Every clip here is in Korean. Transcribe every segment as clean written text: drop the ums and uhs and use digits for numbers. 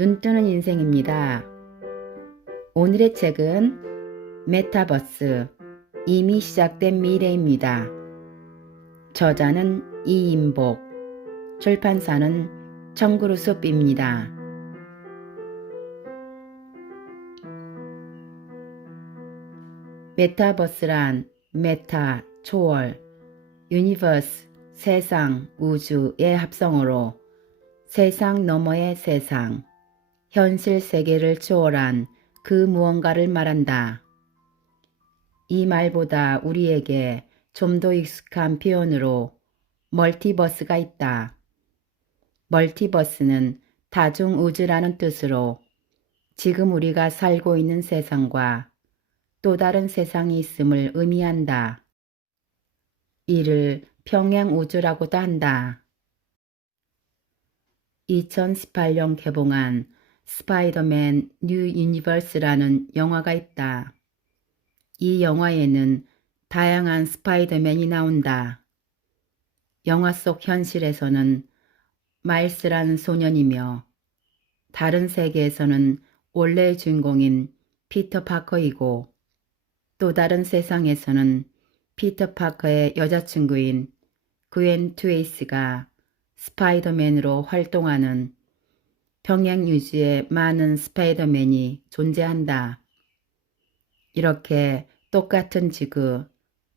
눈뜨는 인생입니다. 오늘의 책은 메타버스, 이미 시작된 미래입니다. 저자는 이인복, 출판사는 청구루숲입니다. 메타버스란 메타, 초월, 유니버스, 세상, 우주의 합성어로 세상 너머의 세상, 현실 세계를 초월한 그 무언가를 말한다. 이 말보다 우리에게 좀 더 익숙한 표현으로 멀티버스가 있다. 멀티버스는 다중우주라는 뜻으로 지금 우리가 살고 있는 세상과 또 다른 세상이 있음을 의미한다. 이를 평행우주라고도 한다. 2018년 개봉한 스파이더맨 뉴 유니버스라는 영화가 있다. 이 영화에는 다양한 스파이더맨이 나온다. 영화 속 현실에서는 마일스라는 소년이며 다른 세계에서는 원래의 주인공인 피터 파커이고 또 다른 세상에서는 피터 파커의 여자친구인 그웬 트웨이스가 스파이더맨으로 활동하는 평행유주의 많은 스파이더맨이 존재한다. 이렇게 똑같은 지구,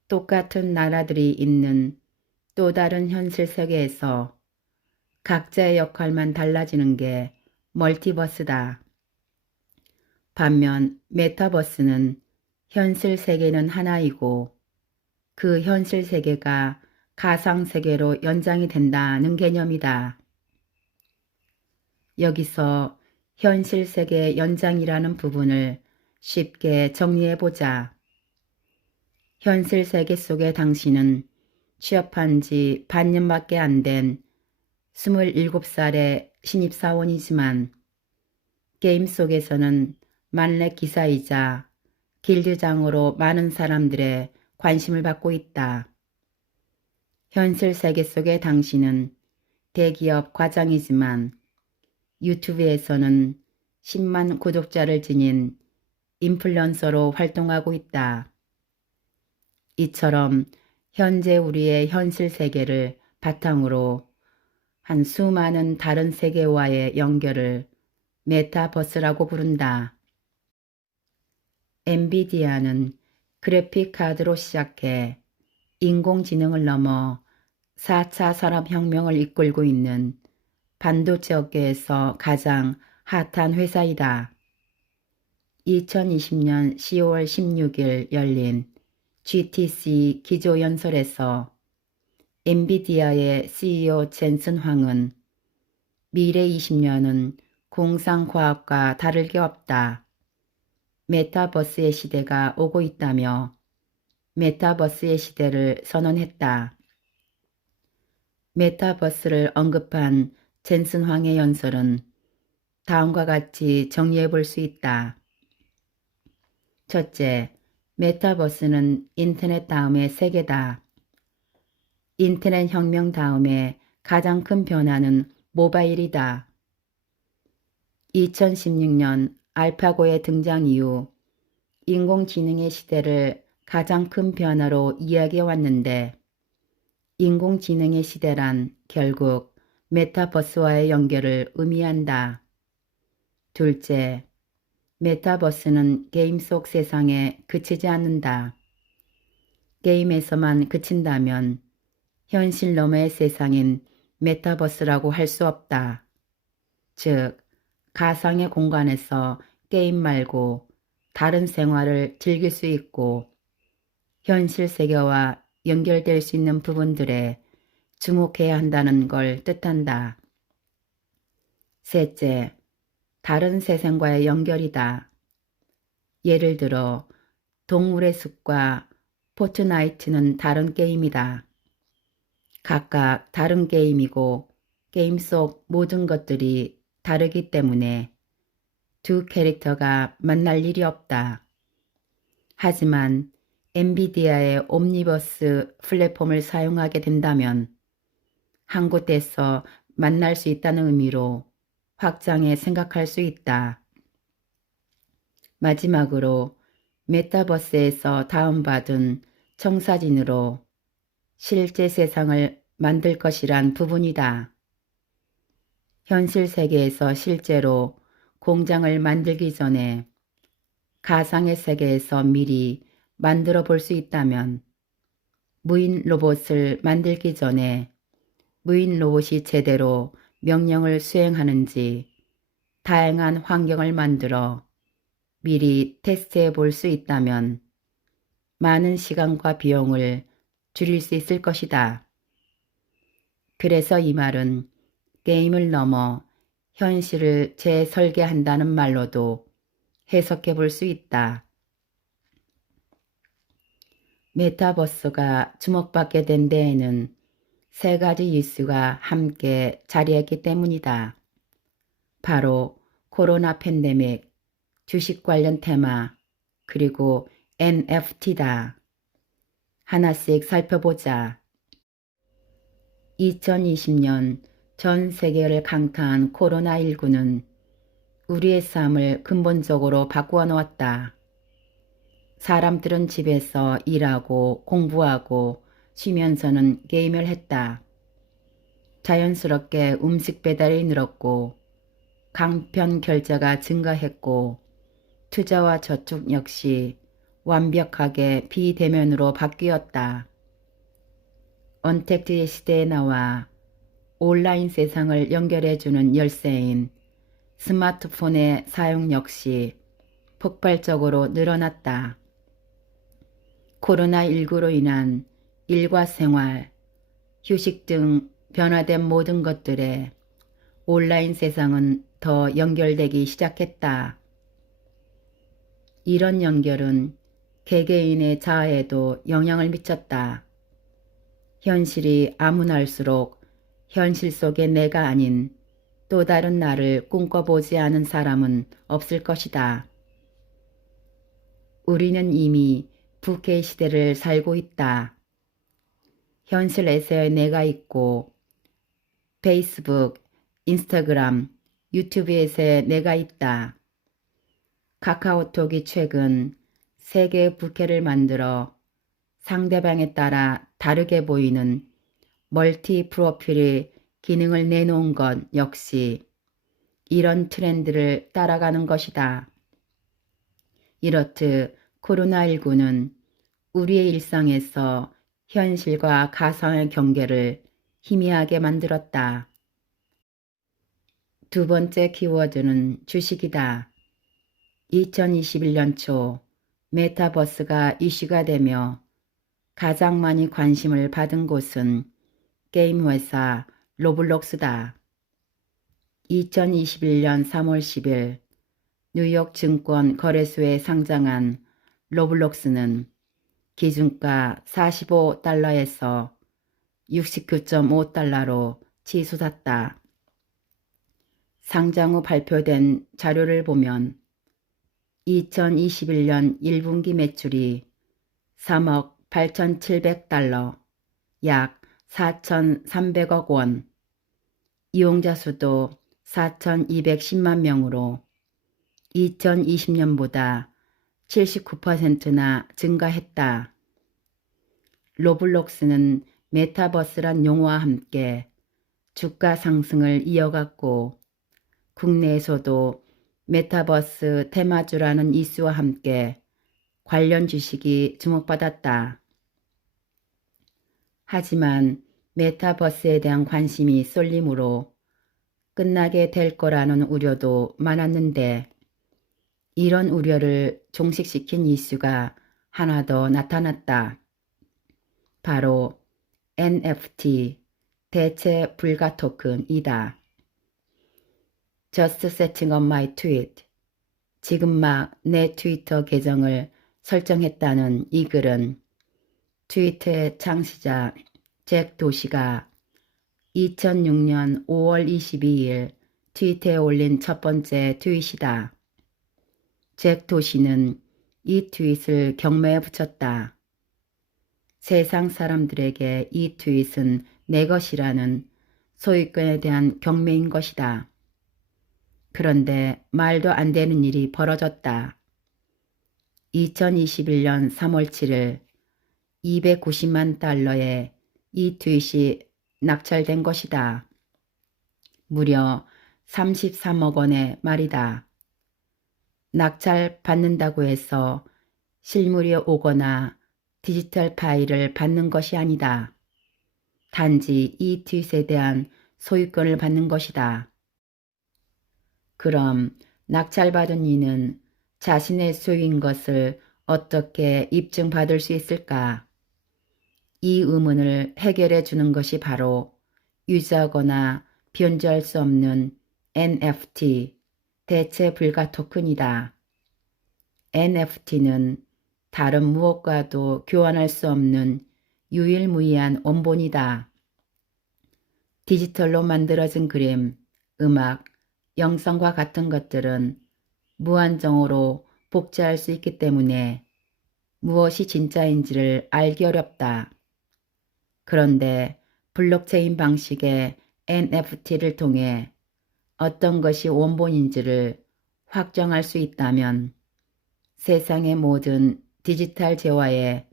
똑같은 나라들이 있는 또 다른 현실 세계에서 각자의 역할만 달라지는 게 멀티버스다. 반면 메타버스는 현실 세계는 하나이고 그 현실 세계가 가상세계로 연장이 된다는 개념이다. 여기서 현실 세계 연장이라는 부분을 쉽게 정리해보자. 현실 세계 속의 당신은 취업한 지 반년밖에 안 된 27살의 신입사원이지만 게임 속에서는 만렙 기사이자 길드장으로 많은 사람들의 관심을 받고 있다. 현실 세계 속의 당신은 대기업 과장이지만 유튜브에서는 10만 구독자를 지닌 인플루언서로 활동하고 있다. 이처럼 현재 우리의 현실 세계를 바탕으로 한 수많은 다른 세계와의 연결을 메타버스라고 부른다. 엔비디아는 그래픽 카드로 시작해 인공지능을 넘어 4차 산업혁명을 이끌고 있는 반도체 업계에서 가장 핫한 회사이다. 2020년 10월 16일 열린 GTC 기조연설에서 엔비디아의 CEO 젠슨 황은 미래 20년은 공상과학과 다를 게 없다. 메타버스의 시대가 오고 있다며 메타버스의 시대를 선언했다. 메타버스를 언급한 젠슨 황의 연설은 다음과 같이 정리해 볼 수 있다. 첫째, 메타버스는 인터넷 다음의 세계다. 인터넷 혁명 다음에 가장 큰 변화는 모바일이다. 2016년 알파고의 등장 이후 인공지능의 시대를 가장 큰 변화로 이야기해 왔는데 인공지능의 시대란 결국 메타버스와의 연결을 의미한다. 둘째, 메타버스는 게임 속 세상에 그치지 않는다. 게임에서만 그친다면 현실 너머의 세상인 메타버스라고 할 수 없다. 즉, 가상의 공간에서 게임 말고 다른 생활을 즐길 수 있고 현실 세계와 연결될 수 있는 부분들에 주목해야 한다는 걸 뜻한다. 셋째, 다른 세상과의 연결이다. 예를 들어 동물의 숲과 포트나이트는 다른 게임이다. 각각 다른 게임이고 게임 속 모든 것들이 다르기 때문에 두 캐릭터가 만날 일이 없다. 하지만 엔비디아의 옴니버스 플랫폼을 사용하게 된다면 한 곳에서 만날 수 있다는 의미로 확장해 생각할 수 있다. 마지막으로 메타버스에서 다운받은 청사진으로 실제 세상을 만들 것이란 부분이다. 현실 세계에서 실제로 공장을 만들기 전에 가상의 세계에서 미리 만들어 볼 수 있다면 무인 로봇을 만들기 전에 무인 로봇이 제대로 명령을 수행하는지 다양한 환경을 만들어 미리 테스트해 볼 수 있다면 많은 시간과 비용을 줄일 수 있을 것이다. 그래서 이 말은 게임을 넘어 현실을 재설계한다는 말로도 해석해 볼 수 있다. 메타버스가 주목받게 된 데에는 세 가지 이슈가 함께 자리했기 때문이다. 바로 코로나 팬데믹, 주식 관련 테마, 그리고 NFT다. 하나씩 살펴보자. 2020년 전 세계를 강타한 코로나19는 우리의 삶을 근본적으로 바꾸어 놓았다. 사람들은 집에서 일하고 공부하고 쉬면서는 게임을 했다. 자연스럽게 음식 배달이 늘었고 강편 결제가 증가했고 투자와 저축 역시 완벽하게 비대면으로 바뀌었다. 언택트의 시대에 나와 온라인 세상을 연결해주는 열쇠인 스마트폰의 사용 역시 폭발적으로 늘어났다. 코로나19로 인한 일과 생활, 휴식 등 변화된 모든 것들에 온라인 세상은 더 연결되기 시작했다. 이런 연결은 개개인의 자아에도 영향을 미쳤다. 현실이 아문할수록 현실 속의 내가 아닌 또 다른 나를 꿈꿔보지 않은 사람은 없을 것이다. 우리는 이미 부캐 시대를 살고 있다. 현실에서의 내가 있고 페이스북, 인스타그램, 유튜브에서의 내가 있다. 카카오톡이 최근 세 개의 부캐를 만들어 상대방에 따라 다르게 보이는 멀티 프로필의 기능을 내놓은 것 역시 이런 트렌드를 따라가는 것이다. 이렇듯 코로나19는 우리의 일상에서 현실과 가상의 경계를 희미하게 만들었다. 두 번째 키워드는 주식이다. 2021년 초 메타버스가 이슈가 되며 가장 많이 관심을 받은 곳은 게임 회사 로블록스다. 2021년 3월 10일 뉴욕 증권 거래소에 상장한 로블록스는 기준가 45달러에서 69.5달러로 치솟았다. 상장 후 발표된 자료를 보면 2021년 1분기 매출이 3억 8,700달러, 약 4,300억 원, 이용자 수도 4,210만 명으로 2020년보다 79%나 증가했다. 로블록스는 메타버스란 용어와 함께 주가 상승을 이어갔고 국내에서도 메타버스 테마주라는 이슈와 함께 관련 주식이 주목받았다. 하지만 메타버스에 대한 관심이 쏠림으로 끝나게 될 거라는 우려도 많았는데 이런 우려를 종식시킨 이슈가 하나 더 나타났다. 바로 NFT, 대체 불가 토큰이다. Just setting up my tweet. 지금 막 내 트위터 계정을 설정했다는 이 글은 트위터의 창시자 잭 도시가 2006년 5월 22일 트위터에 올린 첫 번째 트윗이다. 잭 도시는 이 트윗을 경매에 붙였다. 세상 사람들에게 이 트윗은 내 것이라는 소유권에 대한 경매인 것이다. 그런데 말도 안 되는 일이 벌어졌다. 2021년 3월 7일 290만 달러의 이 트윗이 낙찰된 것이다. 무려 33억 원의 말이다. 낙찰 받는다고 해서 실물이 오거나 디지털 파일을 받는 것이 아니다. 단지 이 트윗에 대한 소유권을 받는 것이다. 그럼 낙찰받은 이는 자신의 소유인 것을 어떻게 입증받을 수 있을까? 이 의문을 해결해 주는 것이 바로 유지하거나 변조할 수 없는 NFT, 대체 불가 토큰이다. NFT는 다른 무엇과도 교환할 수 없는 유일무이한 원본이다. 디지털로 만들어진 그림, 음악, 영상과 같은 것들은 무한정으로 복제할 수 있기 때문에 무엇이 진짜인지를 알기 어렵다. 그런데 블록체인 방식의 NFT를 통해 어떤 것이 원본인지를 확정할 수 있다면 세상의 모든 디지털 재화에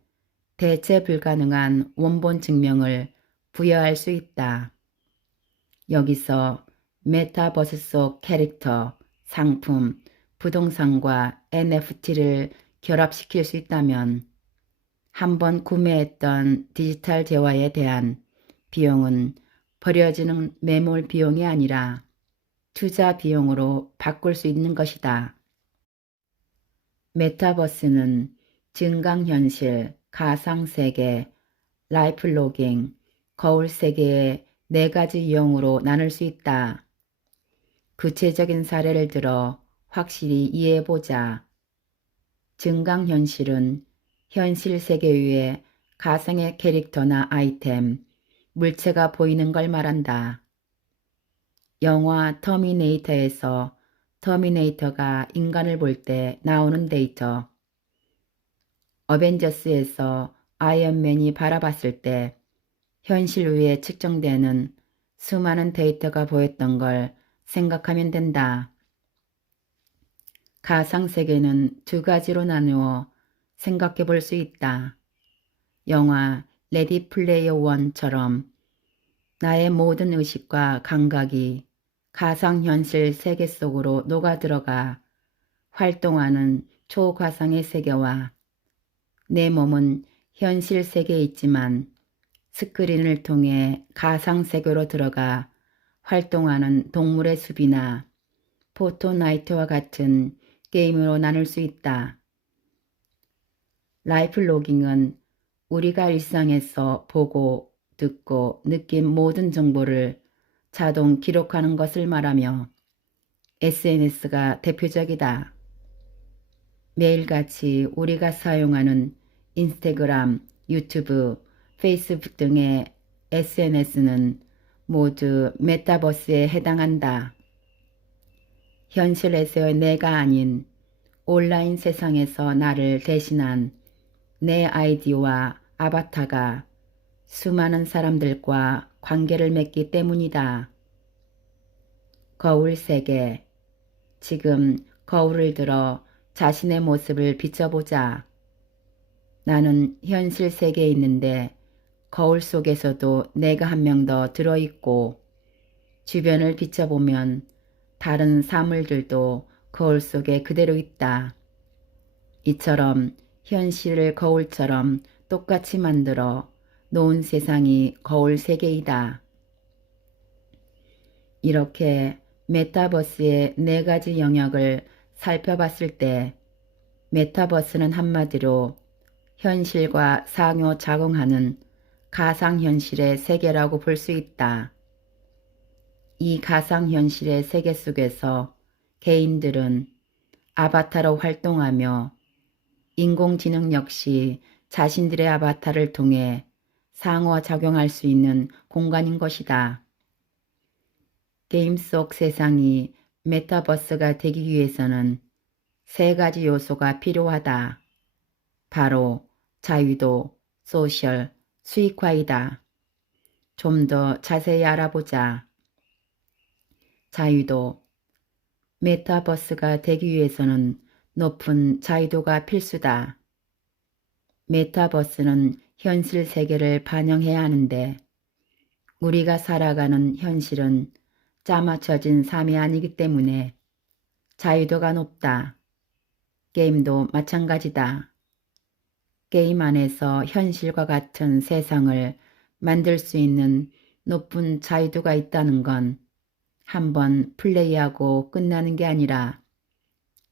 대체 불가능한 원본 증명을 부여할 수 있다. 여기서 메타버스 속 캐릭터, 상품, 부동산과 NFT를 결합시킬 수 있다면 한번 구매했던 디지털 재화에 대한 비용은 버려지는 매몰 비용이 아니라 투자 비용으로 바꿀 수 있는 것이다. 메타버스는 증강현실, 가상세계, 라이플로깅, 거울세계의 4가지 유형으로 나눌 수 있다. 구체적인 사례를 들어 확실히 이해해보자. 증강현실은 현실 세계 위에 가상의 캐릭터나 아이템, 물체가 보이는 걸 말한다. 영화 터미네이터에서 터미네이터가 인간을 볼 때 나오는 데이터, 어벤져스에서 아이언맨이 바라봤을 때 현실 위에 측정되는 수많은 데이터가 보였던 걸 생각하면 된다. 가상세계는 2가지로 나누어 생각해 볼 수 있다. 영화 레디 플레이어 원처럼 나의 모든 의식과 감각이 가상현실 세계 속으로 녹아들어가 활동하는 초가상의 세계와 내 몸은 현실 세계에 있지만 스크린을 통해 가상세계로 들어가 활동하는 동물의 숲이나 포토나이트와 같은 게임으로 나눌 수 있다. 라이플로깅은 우리가 일상에서 보고 듣고 느낀 모든 정보를 자동 기록하는 것을 말하며 SNS가 대표적이다. 매일같이 우리가 사용하는 인스타그램, 유튜브, 페이스북 등의 SNS는 모두 메타버스에 해당한다. 현실에서의 내가 아닌 온라인 세상에서 나를 대신한 내 아이디와 아바타가 수많은 사람들과 관계를 맺기 때문이다. 거울 세계. 지금 거울을 들어 자신의 모습을 비춰보자. 나는 현실 세계에 있는데 거울 속에서도 내가 한 명 더 들어있고 주변을 비춰보면 다른 사물들도 거울 속에 그대로 있다. 이처럼 현실을 거울처럼 똑같이 만들어 놓은 세상이 거울 세계이다. 이렇게 메타버스의 4가지 영역을 살펴봤을 때 메타버스는 한마디로 현실과 상호 작용하는 가상현실의 세계라고 볼 수 있다. 이 가상현실의 세계 속에서 개인들은 아바타로 활동하며 인공지능 역시 자신들의 아바타를 통해 상호작용할 수 있는 공간인 것이다. 게임 속 세상이 메타버스가 되기 위해서는 3가지 요소가 필요하다. 바로 자유도, 소셜, 수익화이다. 좀 더 자세히 알아보자. 자유도. 메타버스가 되기 위해서는 높은 자유도가 필수다. 메타버스는 현실 세계를 반영해야 하는데 우리가 살아가는 현실은 짜맞춰진 삶이 아니기 때문에 자유도가 높다. 게임도 마찬가지다. 게임 안에서 현실과 같은 세상을 만들 수 있는 높은 자유도가 있다는 건 한번 플레이하고 끝나는 게 아니라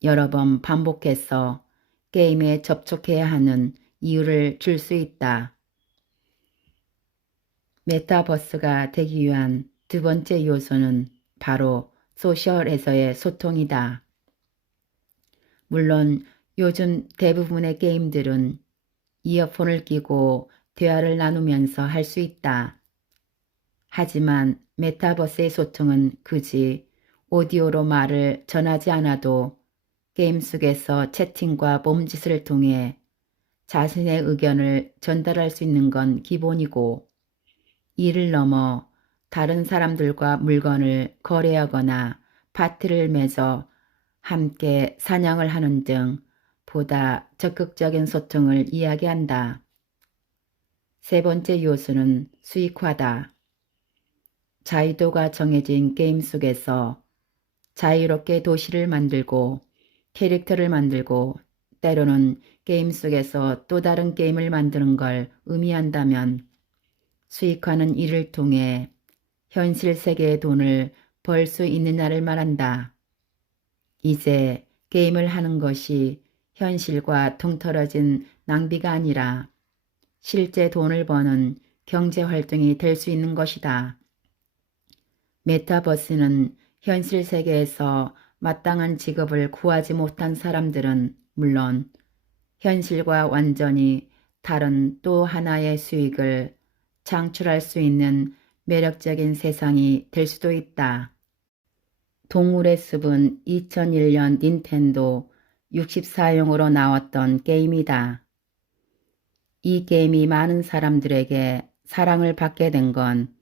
여러 번 반복해서 게임에 접촉해야 하는 이유를 줄 수 있다. 메타버스가 되기 위한 두 번째 요소는 바로 소셜에서의 소통이다. 물론 요즘 대부분의 게임들은 이어폰을 끼고 대화를 나누면서 할 수 있다. 하지만 메타버스의 소통은 굳이 오디오로 말을 전하지 않아도 게임 속에서 채팅과 몸짓을 통해 자신의 의견을 전달할 수 있는 건 기본이고 이를 넘어 다른 사람들과 물건을 거래하거나 파티를 맺어 함께 사냥을 하는 등 보다 적극적인 소통을 이야기한다. 세 번째 요소는 수익화다. 자유도가 정해진 게임 속에서 자유롭게 도시를 만들고 캐릭터를 만들고 때로는 게임 속에서 또 다른 게임을 만드는 걸 의미한다면 수익화는 이를 통해 현실 세계의 돈을 벌 수 있느냐를 말한다. 이제 게임을 하는 것이 현실과 동떨어진 낭비가 아니라 실제 돈을 버는 경제활동이 될 수 있는 것이다. 메타버스는 현실 세계에서 마땅한 직업을 구하지 못한 사람들은 물론 현실과 완전히 다른 또 하나의 수익을 창출할 수 있는 매력적인 세상이 될 수도 있다. 동물의 숲은 2001년 닌텐도 64용으로 나왔던 게임이다. 이 게임이 많은 사람들에게 사랑을 받게 된 건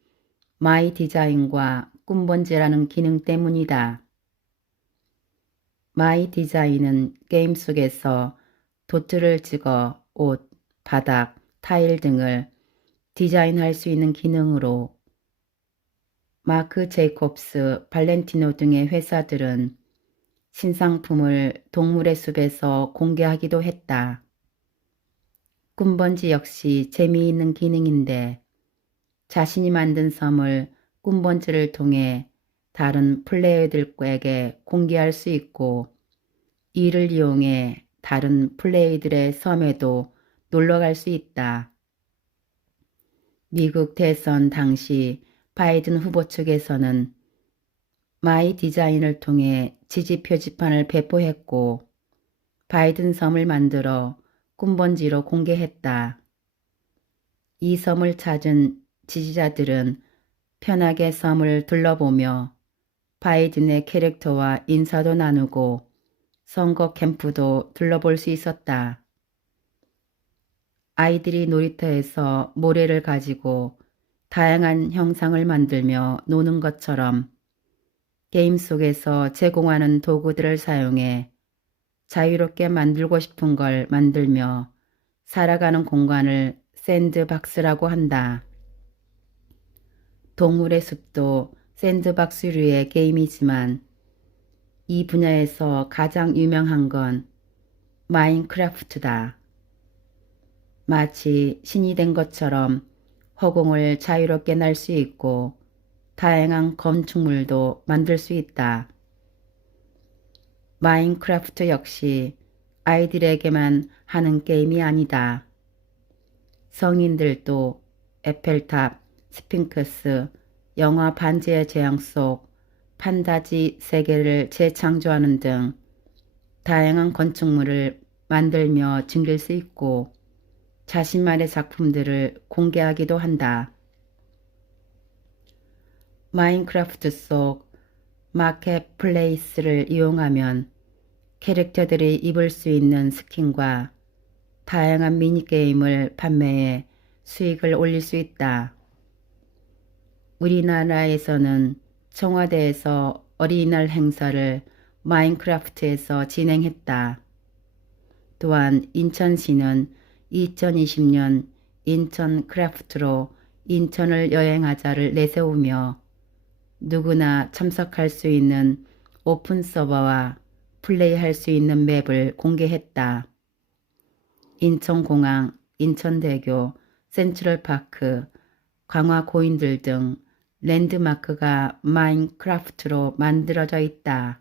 마이 디자인과 꿈번지라는 기능 때문이다. 마이 디자인은 게임 속에서 도트를 찍어 옷, 바닥, 타일 등을 디자인할 수 있는 기능으로 마크 제이콥스, 발렌티노 등의 회사들은 신상품을 동물의 숲에서 공개하기도 했다. 꿈번지 역시 재미있는 기능인데 자신이 만든 섬을 꿈번지를 통해 다른 플레이어들에게 공개할 수 있고 이를 이용해 다른 플레이들의 섬에도 놀러갈 수 있다. 미국 대선 당시 바이든 후보 측에서는 마이 디자인을 통해 지지 표지판을 배포했고 바이든 섬을 만들어 꿈번지로 공개했다. 이 섬을 찾은 지지자들은 편하게 섬을 둘러보며 바이든의 캐릭터와 인사도 나누고 선거 캠프도 둘러볼 수 있었다. 아이들이 놀이터에서 모래를 가지고 다양한 형상을 만들며 노는 것처럼 게임 속에서 제공하는 도구들을 사용해 자유롭게 만들고 싶은 걸 만들며 살아가는 공간을 샌드박스라고 한다. 동물의 숲도 샌드박스류의 게임이지만 이 분야에서 가장 유명한 건 마인크래프트다. 마치 신이 된 것처럼 허공을 자유롭게 날 수 있고 다양한 건축물도 만들 수 있다. 마인크래프트 역시 아이들에게만 하는 게임이 아니다. 성인들도 에펠탑, 스핑크스, 영화 반지의 제왕 속 판타지 세계를 재창조하는 등 다양한 건축물을 만들며 즐길 수 있고 자신만의 작품들을 공개하기도 한다. 마인크래프트 속 마켓플레이스를 이용하면 캐릭터들이 입을 수 있는 스킨과 다양한 미니게임을 판매해 수익을 올릴 수 있다. 우리나라에서는 청와대에서 어린이날 행사를 마인크래프트에서 진행했다. 또한 인천시는 2020년 인천 크래프트로 인천을 여행하자를 내세우며 누구나 참석할 수 있는 오픈 서버와 플레이할 수 있는 맵을 공개했다. 인천공항, 인천대교, 센트럴파크, 강화고인들 등 랜드마크가 마인크래프트로 만들어져 있다.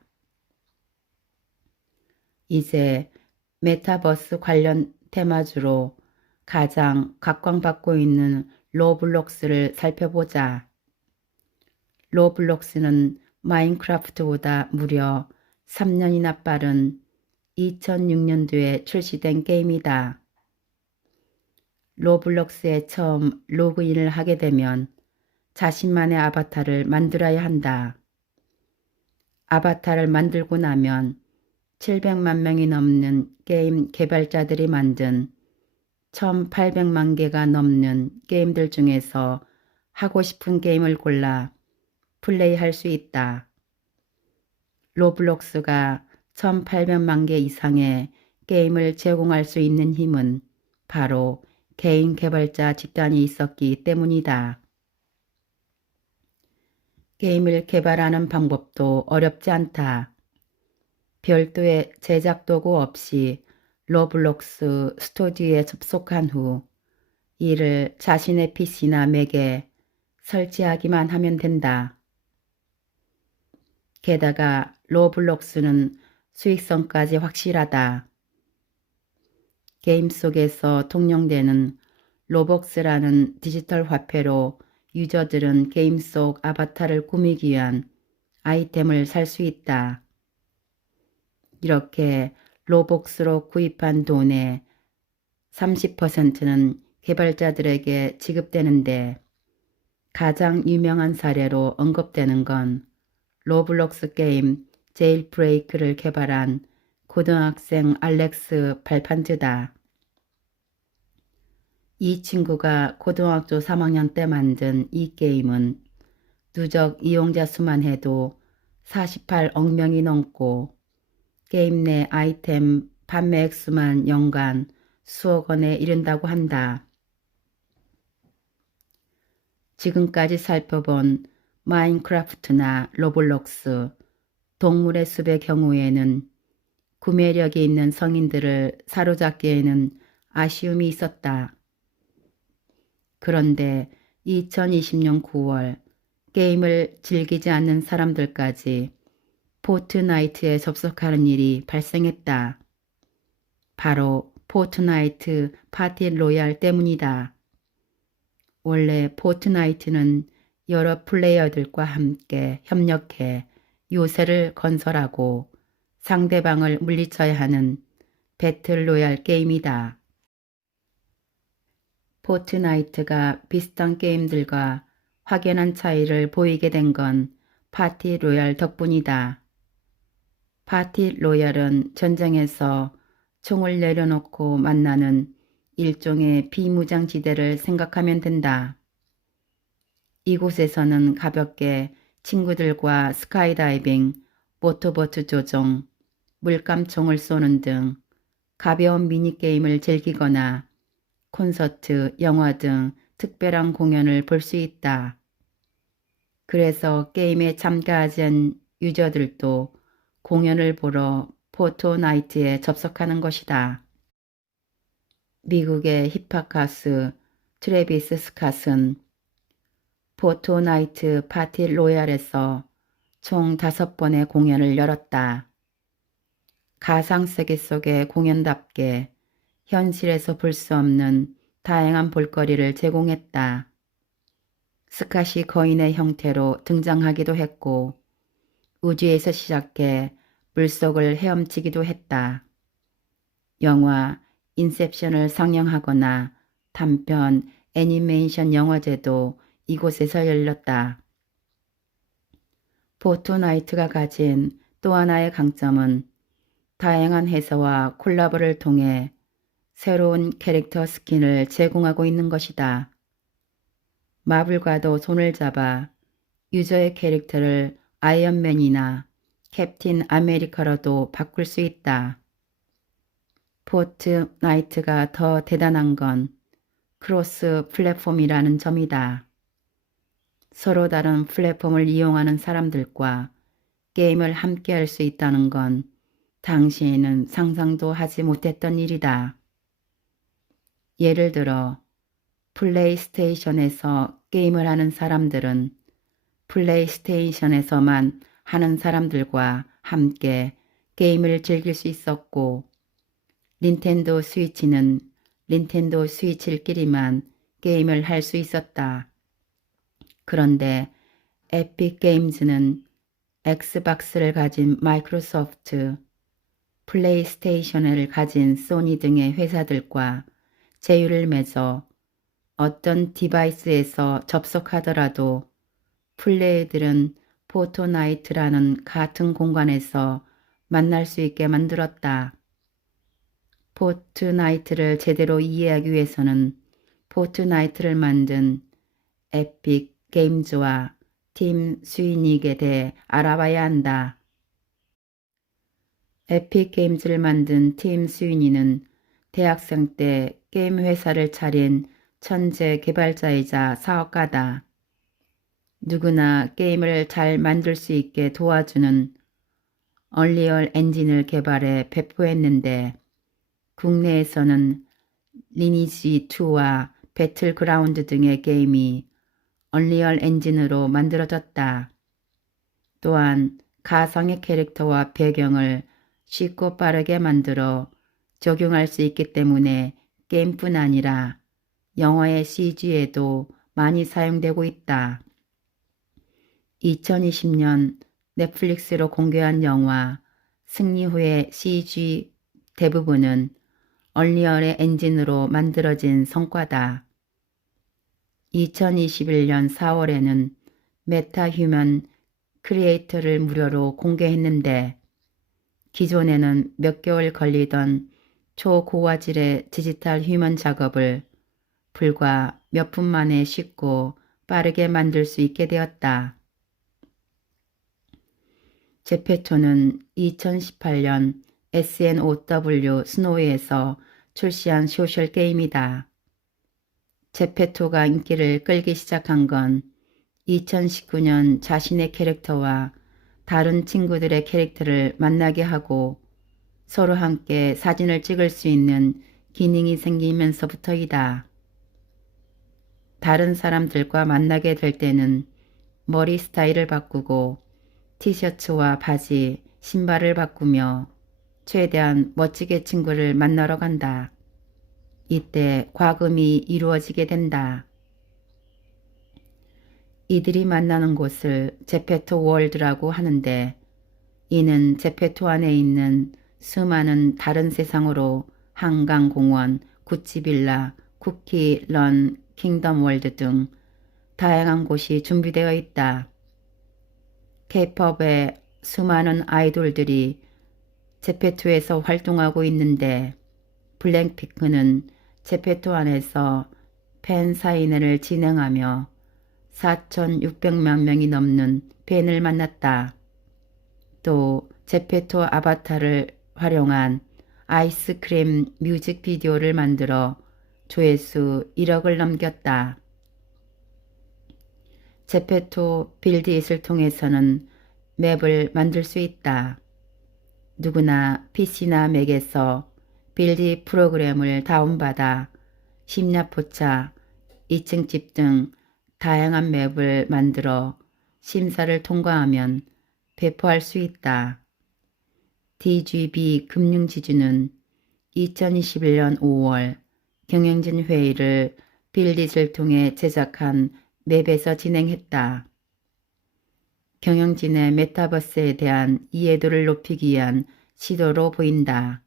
이제 메타버스 관련 테마주로 가장 각광받고 있는 로블록스를 살펴보자. 로블록스는 마인크래프트보다 무려 3년이나 빠른 2006년도에 출시된 게임이다. 로블록스에 처음 로그인을 하게 되면 자신만의 아바타를 만들어야 한다. 아바타를 만들고 나면 700만 명이 넘는 게임 개발자들이 만든 1800만 개가 넘는 게임들 중에서 하고 싶은 게임을 골라 플레이할 수 있다. 로블록스가 1800만 개 이상의 게임을 제공할 수 있는 힘은 바로 개인 개발자 집단이 있었기 때문이다. 게임을 개발하는 방법도 어렵지 않다. 별도의 제작 도구 없이 로블록스 스튜디오에 접속한 후 이를 자신의 PC나 맥에 설치하기만 하면 된다. 게다가 로블록스는 수익성까지 확실하다. 게임 속에서 통용되는 로벅스라는 디지털 화폐로 유저들은 게임 속 아바타를 꾸미기 위한 아이템을 살 수 있다. 이렇게 로벅스로 구입한 돈의 30%는 개발자들에게 지급되는데 가장 유명한 사례로 언급되는 건 로블록스 게임 제일브레이크를 개발한 고등학생 알렉스 발판즈다. 이 친구가 고등학교 3학년 때 만든 이 게임은 누적 이용자 수만 해도 48억 명이 넘고 게임 내 아이템 판매 액수만 연간 수억 원에 이른다고 한다. 지금까지 살펴본 마인크래프트나 로블록스, 동물의 숲의 경우에는 구매력이 있는 성인들을 사로잡기에는 아쉬움이 있었다. 그런데 2020년 9월 게임을 즐기지 않는 사람들까지 포트나이트에 접속하는 일이 발생했다. 바로 포트나이트 파티 로얄 때문이다. 원래 포트나이트는 여러 플레이어들과 함께 협력해 요새를 건설하고 상대방을 물리쳐야 하는 배틀 로얄 게임이다. 포트나이트가 비슷한 게임들과 확연한 차이를 보이게 된 건 파티 로얄 덕분이다. 파티 로얄은 전쟁에서 총을 내려놓고 만나는 일종의 비무장지대를 생각하면 된다. 이곳에서는 가볍게 친구들과 스카이다이빙, 모터보트 조종, 물감총을 쏘는 등 가벼운 미니게임을 즐기거나 콘서트, 영화 등 특별한 공연을 볼 수 있다. 그래서 게임에 참가하지 않은 유저들도 공연을 보러 포트나이트에 접속하는 것이다. 미국의 힙합 가수 트래비스 스캇은 포트나이트 파티 로얄에서 총 5번의 공연을 열었다. 가상세계 속의 공연답게 현실에서 볼 수 없는 다양한 볼거리를 제공했다. 스캇이 거인의 형태로 등장하기도 했고 우주에서 시작해 물속을 헤엄치기도 했다. 영화 인셉션을 상영하거나 단편 애니메이션 영화제도 이곳에서 열렸다. 포트나이트가 가진 또 하나의 강점은 다양한 회사와 콜라보를 통해 새로운 캐릭터 스킨을 제공하고 있는 것이다. 마블과도 손을 잡아 유저의 캐릭터를 아이언맨이나 캡틴 아메리카로도 바꿀 수 있다. 포트나이트가 더 대단한 건 크로스 플랫폼이라는 점이다. 서로 다른 플랫폼을 이용하는 사람들과 게임을 함께 할 수 있다는 건 당시에는 상상도 하지 못했던 일이다. 예를 들어 플레이스테이션에서 게임을 하는 사람들은 플레이스테이션에서만 하는 사람들과 함께 게임을 즐길 수 있었고, 닌텐도 스위치는 닌텐도 스위치끼리만 게임을 할 수 있었다. 그런데 에픽 게임즈는 엑스박스를 가진 마이크로소프트, 플레이스테이션을 가진 소니 등의 회사들과 제휴를 맺어 어떤 디바이스에서 접속하더라도 플레이들은 포트나이트라는 같은 공간에서 만날 수 있게 만들었다. 포트나이트를 제대로 이해하기 위해서는 포트나이트를 만든 에픽 게임즈와 팀 스위닉에 대해 알아봐야 한다. 에픽 게임즈를 만든 팀 스위니는 대학생 때 게임 회사를 차린 천재 개발자이자 사업가다. 누구나 게임을 잘 만들 수 있게 도와주는 얼리얼 엔진을 개발해 배포했는데 국내에서는 리니지2와 배틀그라운드 등의 게임이 얼리얼 엔진으로 만들어졌다. 또한 가상의 캐릭터와 배경을 쉽고 빠르게 만들어 적용할 수 있기 때문에 게임뿐 아니라 영화의 CG에도 많이 사용되고 있다. 2020년 넷플릭스로 공개한 영화 승리 후의 CG 대부분은 얼리얼의 엔진으로 만들어진 성과다. 2021년 4월에는 메타휴먼 크리에이터를 무료로 공개했는데 기존에는 몇 개월 걸리던 초고화질의 디지털 휴먼 작업을 불과 몇 분 만에 쉽고 빠르게 만들 수 있게 되었다. 제페토는 2018년 SNOW 스노우에서 출시한 소셜 게임이다. 제페토가 인기를 끌기 시작한 건 2019년 자신의 캐릭터와 다른 친구들의 캐릭터를 만나게 하고 서로 함께 사진을 찍을 수 있는 기능이 생기면서부터이다. 다른 사람들과 만나게 될 때는 머리 스타일을 바꾸고 티셔츠와 바지, 신발을 바꾸며 최대한 멋지게 친구를 만나러 간다. 이때 과금이 이루어지게 된다. 이들이 만나는 곳을 제페토 월드라고 하는데 이는 제페토 안에 있는 수많은 다른 세상으로 한강공원, 구찌빌라, 쿠키런, 킹덤 월드 등 다양한 곳이 준비되어 있다. K-팝의 수많은 아이돌들이 제페토에서 활동하고 있는데 블랙핑크는 제페토 안에서 팬사인회를 진행하며 4,600만 명이 넘는 팬을 만났다. 또 제페토 아바타를 활용한 아이스크림 뮤직비디오를 만들어 조회수 1억을 넘겼다. 제페토 빌드잇을 통해서는 맵을 만들 수 있다. 누구나 PC나 맥에서 빌드 프로그램을 다운받아 심야포차, 2층 집 등 다양한 맵을 만들어 심사를 통과하면 배포할 수 있다. DGB 금융지주는 2021년 5월 경영진 회의를 빌릿을 통해 제작한 맵에서 진행했다. 경영진의 메타버스에 대한 이해도를 높이기 위한 시도로 보인다.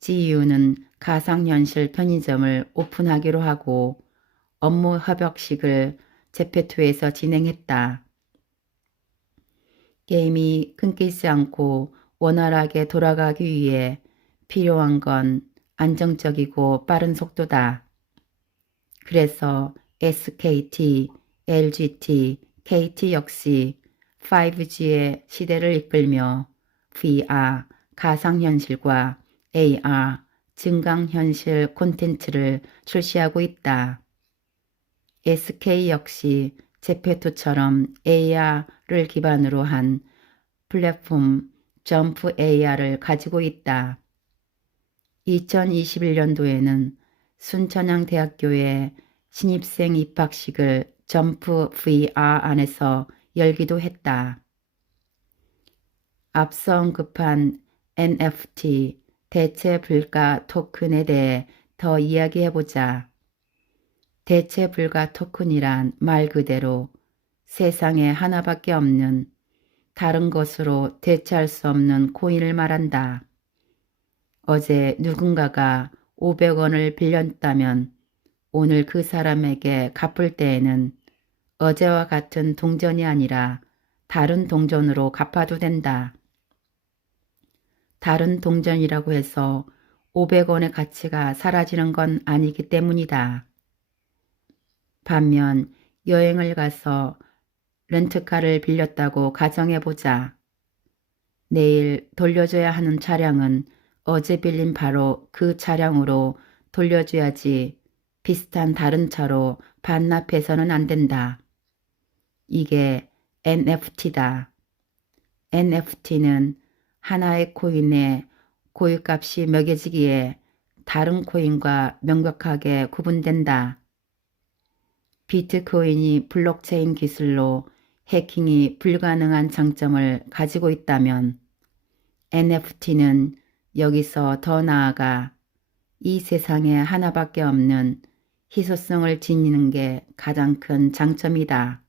GU는 가상현실 편의점을 오픈하기로 하고 업무 협약식을 제페토에서 진행했다. 게임이 끊기지 않고 원활하게 돌아가기 위해 필요한 건 안정적이고 빠른 속도다. 그래서 SKT, LGT, KT 역시 5G의 시대를 이끌며 VR, 가상현실과 AR, 증강현실 콘텐츠를 출시하고 있다. SK 역시 제페토처럼 AR을 기반으로 한 플랫폼 점프 AR을 가지고 있다. 2021년도에는 순천향대학교의 신입생 입학식을 점프 VR 안에서 열기도 했다. 앞서 언급한 NFT 대체 불가 토큰에 대해 더 이야기해보자. 대체 불가 토큰이란 말 그대로 세상에 하나밖에 없는 다른 것으로 대체할 수 없는 코인을 말한다. 어제 누군가가 500원을 빌렸다면 오늘 그 사람에게 갚을 때에는 어제와 같은 동전이 아니라 다른 동전으로 갚아도 된다. 다른 동전이라고 해서 500원의 가치가 사라지는 건 아니기 때문이다. 반면 여행을 가서 렌트카를 빌렸다고 가정해보자. 내일 돌려줘야 하는 차량은 어제 빌린 바로 그 차량으로 돌려줘야지 비슷한 다른 차로 반납해서는 안 된다. 이게 NFT다. NFT는 하나의 코인의 고유값이 매겨지기에 다른 코인과 명백하게 구분된다. 비트코인이 블록체인 기술로 해킹이 불가능한 장점을 가지고 있다면 NFT는 여기서 더 나아가 이 세상에 하나밖에 없는 희소성을 지니는 게 가장 큰 장점이다.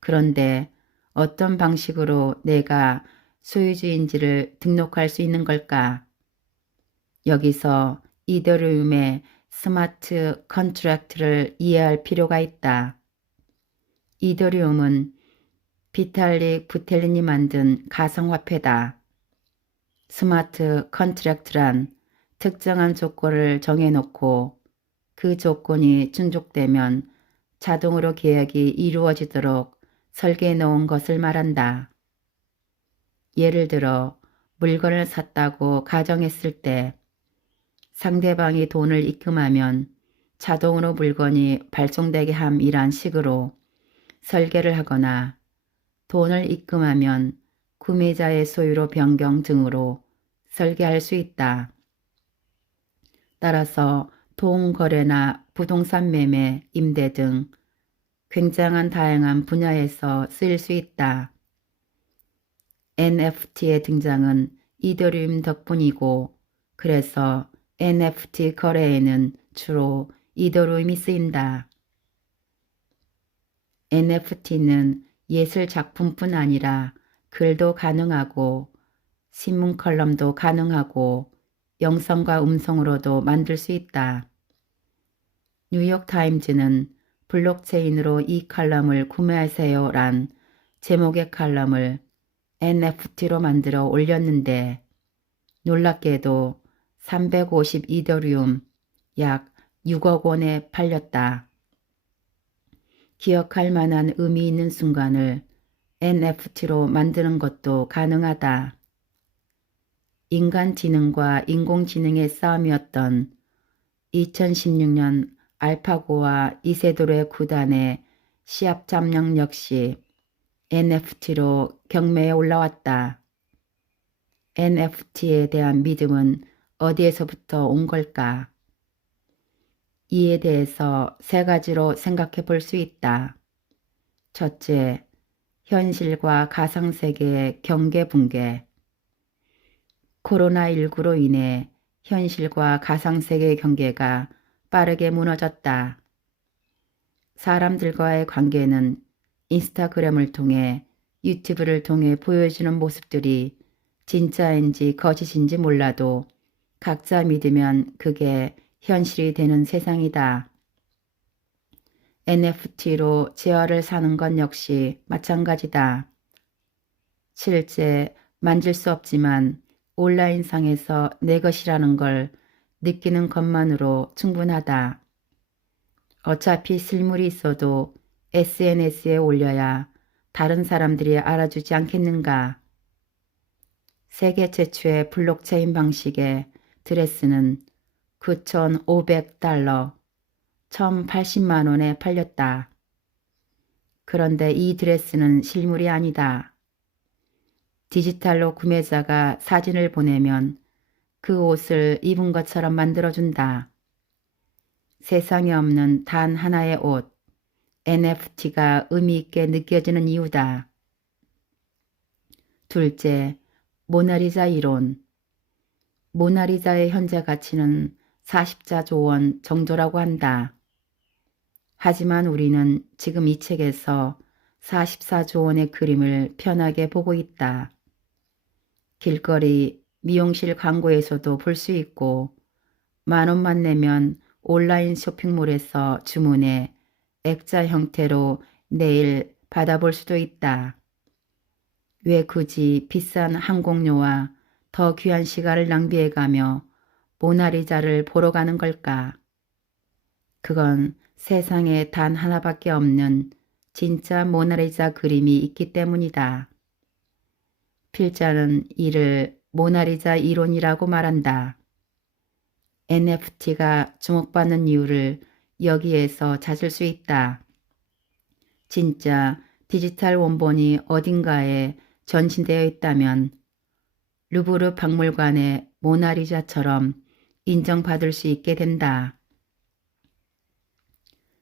그런데 어떤 방식으로 내가 소유주인지를 등록할 수 있는 걸까? 여기서 이더리움의 스마트 컨트랙트를 이해할 필요가 있다. 이더리움은 비탈릭 부텔린이 만든 가상화폐다. 스마트 컨트랙트란 특정한 조건을 정해놓고 그 조건이 충족되면 자동으로 계약이 이루어지도록 설계해 놓은 것을 말한다. 예를 들어 물건을 샀다고 가정했을 때 상대방이 돈을 입금하면 자동으로 물건이 발송되게 함이란 식으로 설계를 하거나 돈을 입금하면 구매자의 소유로 변경 등으로 설계할 수 있다. 따라서 동거래나 부동산 매매, 임대 등 굉장한 다양한 분야에서 쓰일 수 있다. NFT의 등장은 이더리움 덕분이고 그래서 NFT 거래에는 주로 이더리움이 쓰인다. NFT는 예술 작품뿐 아니라 글도 가능하고 신문 컬럼도 가능하고 영상과 음성으로도 만들 수 있다. 뉴욕타임즈는 블록체인으로 이 칼럼을 구매하세요 란 제목의 칼럼을 NFT로 만들어 올렸는데 놀랍게도 350 이더리움 약 6억 원에 팔렸다. 기억할 만한 의미 있는 순간을 NFT로 만드는 것도 가능하다. 인간지능과 인공지능의 싸움이었던 2016년 알파고와 이세돌의 구단의 시합 점령 역시 NFT로 경매에 올라왔다. NFT에 대한 믿음은 어디에서부터 온 걸까? 이에 대해서 세 가지로 생각해 볼 수 있다. 첫째, 현실과 가상세계의 경계 붕괴. 코로나19로 인해 현실과 가상세계의 경계가 빠르게 무너졌다. 사람들과의 관계는 인스타그램을 통해 유튜브를 통해 보여주는 모습들이 진짜인지 거짓인지 몰라도 각자 믿으면 그게 현실이 되는 세상이다. NFT로 재화를 사는 건 역시 마찬가지다. 실제 만질 수 없지만 온라인상에서 내 것이라는 걸 느끼는 것만으로 충분하다. 어차피 실물이 있어도 SNS에 올려야 다른 사람들이 알아주지 않겠는가? 세계 최초의 블록체인 방식의 드레스는 9,500달러, 1,080만 원에 팔렸다. 그런데 이 드레스는 실물이 아니다. 디지털로 구매자가 사진을 보내면 그 옷을 입은 것처럼 만들어준다. 세상에 없는 단 하나의 옷, NFT가 의미 있게 느껴지는 이유다. 둘째, 모나리자 이론. 모나리자의 현재 가치는 44조 원 정도라고 한다. 하지만 우리는 지금 이 책에서 44조 원의 그림을 편하게 보고 있다. 길거리 미용실 광고에서도 볼 수 있고 10,000원만 내면 온라인 쇼핑몰에서 주문해 액자 형태로 내일 받아볼 수도 있다. 왜 굳이 비싼 항공료와 더 귀한 시간을 낭비해가며 모나리자를 보러 가는 걸까? 그건 세상에 단 하나밖에 없는 진짜 모나리자 그림이 있기 때문이다. 필자는 이를 모나리자 이론이라고 말한다. NFT가 주목받는 이유를 여기에서 찾을 수 있다. 진짜 디지털 원본이 어딘가에 전시되어 있다면 루브르 박물관의 모나리자처럼 인정받을 수 있게 된다.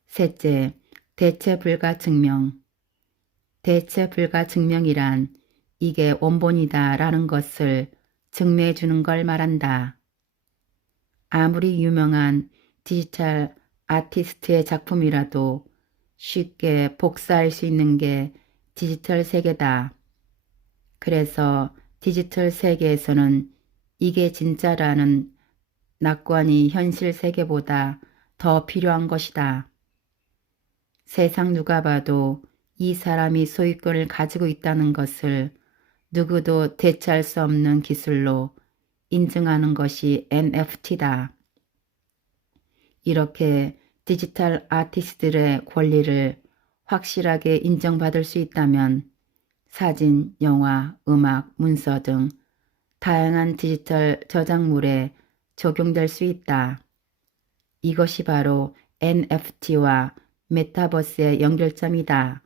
셋째, 대체 불가 증명. 대체 불가 증명이란 이게 원본이다 라는 것을 증명해 주는 걸 말한다. 아무리 유명한 디지털 아티스트의 작품이라도 쉽게 복사할 수 있는 게 디지털 세계다. 그래서 디지털 세계에서는 이게 진짜라는 낙관이 현실 세계보다 더 필요한 것이다. 세상 누가 봐도 이 사람이 소유권을 가지고 있다는 것을 누구도 대체할 수 없는 기술로 인증하는 것이 NFT다. 이렇게 디지털 아티스트들의 권리를 확실하게 인정받을 수 있다면 사진, 영화, 음악, 문서 등 다양한 디지털 저작물에 적용될 수 있다. 이것이 바로 NFT와 메타버스의 연결점이다.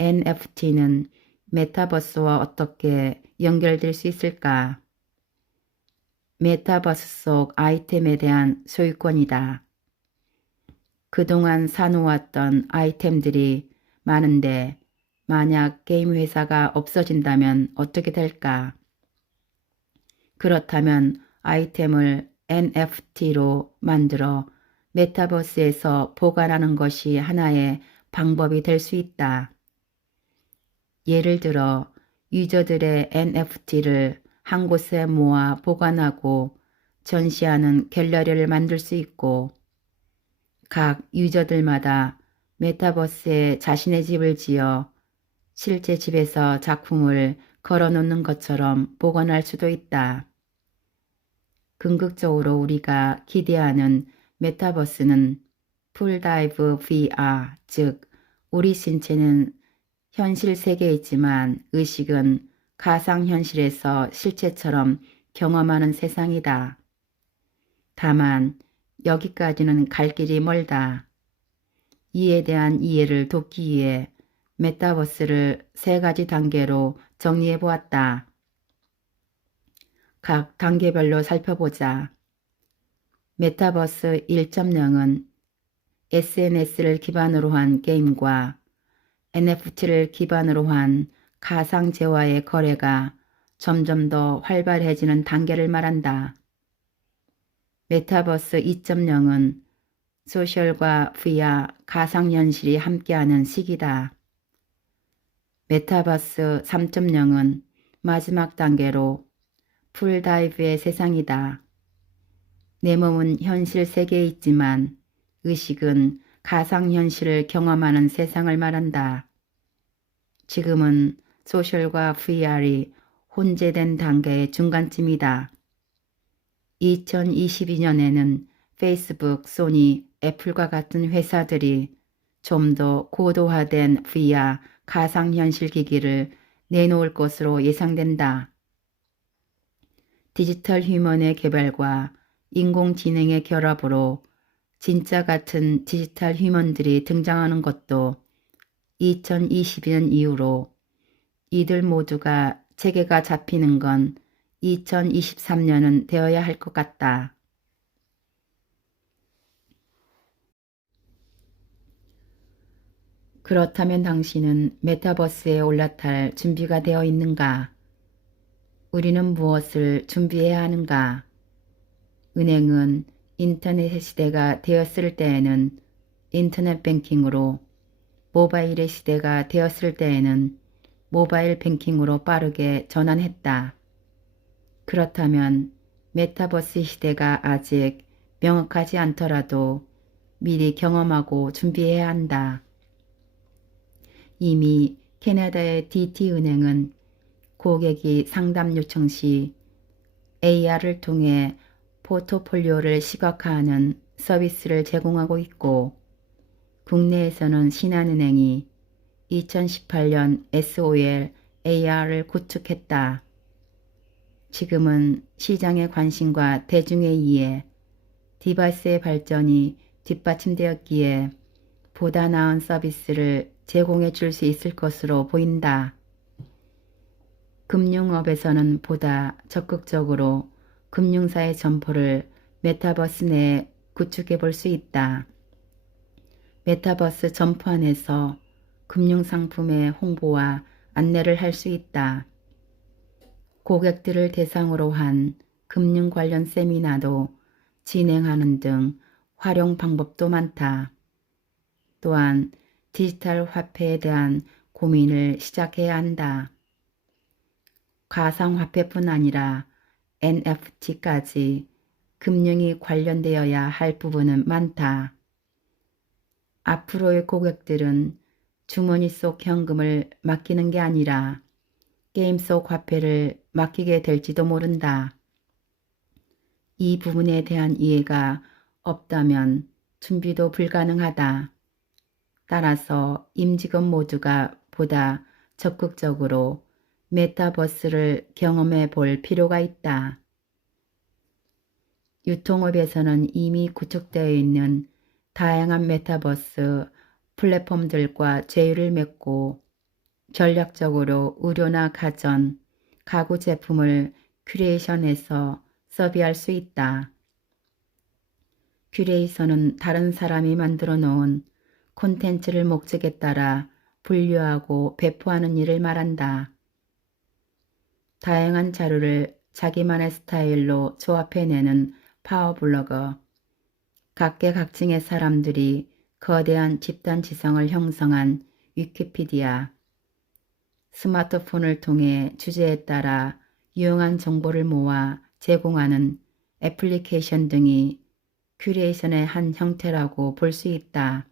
NFT는 메타버스와 어떻게 연결될 수 있을까? 메타버스 속 아이템에 대한 소유권이다. 그동안 사놓았던 아이템들이 많은데 만약 게임 회사가 없어진다면 어떻게 될까? 그렇다면 아이템을 NFT로 만들어 메타버스에서 보관하는 것이 하나의 방법이 될 수 있다. 예를 들어 유저들의 NFT를 한 곳에 모아 보관하고 전시하는 갤러리를 만들 수 있고 각 유저들마다 메타버스에 자신의 집을 지어 실제 집에서 작품을 걸어놓는 것처럼 보관할 수도 있다. 궁극적으로 우리가 기대하는 메타버스는 풀다이브 VR, 즉 우리 신체는 현실 세계에 있지만 의식은 가상현실에서 실체처럼 경험하는 세상이다. 다만 여기까지는 갈 길이 멀다. 이에 대한 이해를 돕기 위해 메타버스를 3가지 단계로 정리해 보았다. 각 단계별로 살펴보자. 메타버스 1.0은 SNS를 기반으로 한 게임과 NFT를 기반으로 한 가상재화의 거래가 점점 더 활발해지는 단계를 말한다. 메타버스 2.0은 소셜과 VR, 가상현실이 함께하는 시기다. 메타버스 3.0은 마지막 단계로 풀다이브의 세상이다. 내 몸은 현실 세계에 있지만 의식은 가상현실을 경험하는 세상을 말한다. 지금은 소셜과 VR이 혼재된 단계의 중간쯤이다. 2022년에는 페이스북, 소니, 애플과 같은 회사들이 좀 더 고도화된 VR 가상현실 기기를 내놓을 것으로 예상된다. 디지털 휴먼의 개발과 인공지능의 결합으로 진짜 같은 디지털 휴먼들이 등장하는 것도 2022년 이후로 이들 모두가 체계가 잡히는 건 2023년은 되어야 할 것 같다. 그렇다면 당신은 메타버스에 올라탈 준비가 되어 있는가? 우리는 무엇을 준비해야 하는가? 은행은 인터넷의 시대가 되었을 때에는 인터넷 뱅킹으로, 모바일의 시대가 되었을 때에는 모바일 뱅킹으로 빠르게 전환했다. 그렇다면 메타버스 시대가 아직 명확하지 않더라도 미리 경험하고 준비해야 한다. 이미 캐나다의 DT은행은 고객이 상담 요청 시 AR을 통해 포트폴리오를 시각화하는 서비스를 제공하고 있고, 국내에서는 신한은행이 2018년 SOL AR을 구축했다. 지금은 시장의 관심과 대중에 의해 디바이스의 발전이 뒷받침되었기에 보다 나은 서비스를 제공해 줄 수 있을 것으로 보인다. 금융업에서는 보다 적극적으로 금융사의 점포를 메타버스 내에 구축해 볼 수 있다. 메타버스 점포 안에서 금융상품의 홍보와 안내를 할 수 있다. 고객들을 대상으로 한 금융 관련 세미나도 진행하는 등 활용 방법도 많다. 또한 디지털 화폐에 대한 고민을 시작해야 한다. 가상화폐뿐 아니라 NFT까지 금융이 관련되어야 할 부분은 많다. 앞으로의 고객들은 주머니 속 현금을 맡기는 게 아니라 게임 속 화폐를 맡기게 될지도 모른다. 이 부분에 대한 이해가 없다면 준비도 불가능하다. 따라서 임직원 모두가 보다 적극적으로 메타버스를 경험해 볼 필요가 있다. 유통업에서는 이미 구축되어 있는 다양한 메타버스 플랫폼들과 제휴를 맺고 전략적으로 의료나 가전, 가구 제품을 큐레이션해서 서비할 수 있다. 큐레이션은 다른 사람이 만들어 놓은 콘텐츠를 목적에 따라 분류하고 배포하는 일을 말한다. 다양한 자료를 자기만의 스타일로 조합해내는 파워블로거, 각계각층의 사람들이 거대한 집단 지성을 형성한 위키피디아, 스마트폰을 통해 주제에 따라 유용한 정보를 모아 제공하는 애플리케이션 등이 큐레이션의 한 형태라고 볼 수 있다.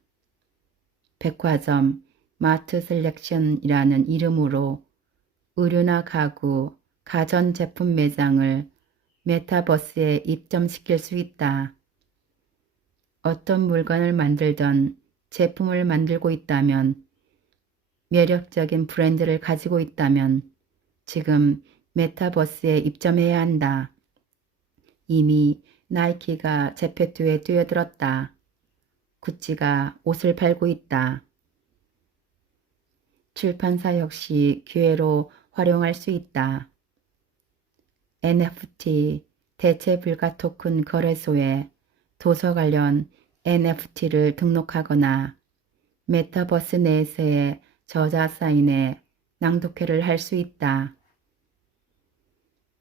백화점, 마트 셀렉션이라는 이름으로 의류나 가구, 가전제품 매장을 메타버스에 입점시킬 수 있다. 어떤 물건을 만들던 제품을 만들고 있다면, 매력적인 브랜드를 가지고 있다면 지금 메타버스에 입점해야 한다. 이미 나이키가 제페토에 뛰어들었다. 구찌가 옷을 팔고 있다. 출판사 역시 기회로 활용할 수 있다. NFT, 대체 불가 토큰 거래소에 도서 관련 NFT를 등록하거나 메타버스 내에서의 저자 사인에 낭독회를 할 수 있다.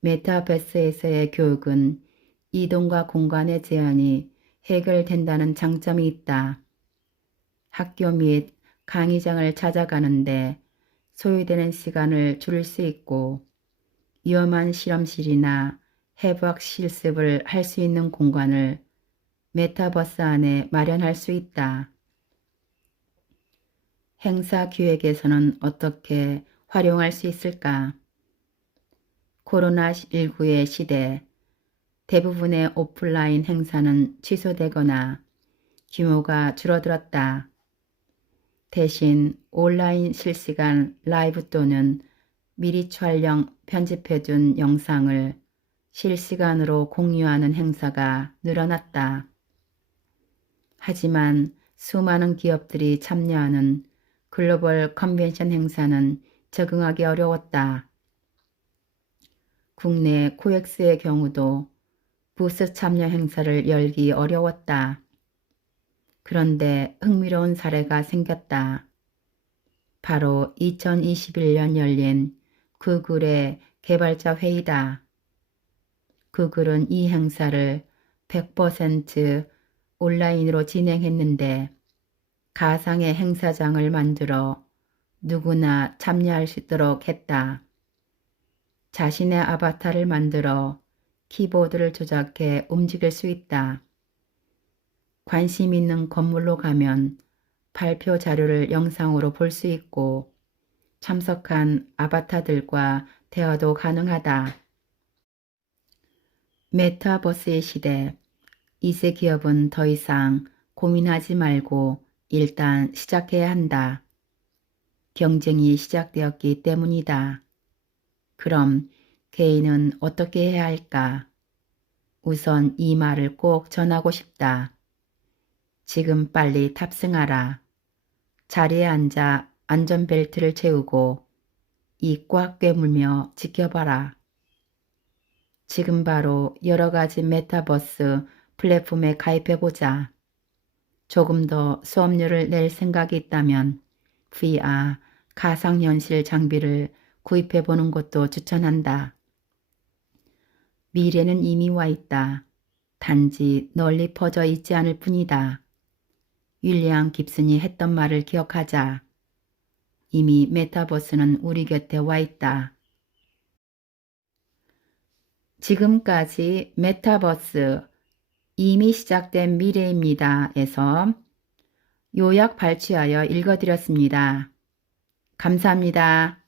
메타버스에서의 교육은 이동과 공간의 제한이 해결된다는 장점이 있다. 학교 및 강의장을 찾아가는데 소요되는 시간을 줄일 수 있고, 위험한 실험실이나 해부학 실습을 할 수 있는 공간을 메타버스 안에 마련할 수 있다. 행사 기획에서는 어떻게 활용할 수 있을까? 코로나19의 시대, 대부분의 오프라인 행사는 취소되거나 규모가 줄어들었다. 대신 온라인 실시간 라이브 또는 미리 촬영 편집해둔 영상을 실시간으로 공유하는 행사가 늘어났다. 하지만 수많은 기업들이 참여하는 글로벌 컨벤션 행사는 적응하기 어려웠다. 국내 코엑스의 경우도 부스 참여 행사를 열기 어려웠다. 그런데 흥미로운 사례가 생겼다. 바로 2021년 열린 구글의 개발자 회의다. 구글은 이 행사를 100% 온라인으로 진행했는데 가상의 행사장을 만들어 누구나 참여할 수 있도록 했다. 자신의 아바타를 만들어 키보드를 조작해 움직일 수 있다. 관심 있는 건물로 가면 발표 자료를 영상으로 볼 수 있고 참석한 아바타들과 대화도 가능하다. 메타버스의 시대, 이세 기업은 더 이상 고민하지 말고 일단 시작해야 한다. 경쟁이 시작되었기 때문이다. 그럼 개인은 어떻게 해야 할까? 우선 이 말을 꼭 전하고 싶다. 지금 빨리 탑승하라. 자리에 앉아 안전벨트를 채우고 입 꽉 깨물며 지켜봐라. 지금 바로 여러 가지 메타버스 플랫폼에 가입해보자. 조금 더 수업료를 낼 생각이 있다면 VR, 가상현실 장비를 구입해보는 것도 추천한다. 미래는 이미 와 있다. 단지 널리 퍼져 있지 않을 뿐이다. 윌리엄 깁슨이 했던 말을 기억하자. 이미 메타버스는 우리 곁에 와 있다. 지금까지 메타버스 이미 시작된 미래입니다에서 요약 발췌하여 읽어드렸습니다. 감사합니다.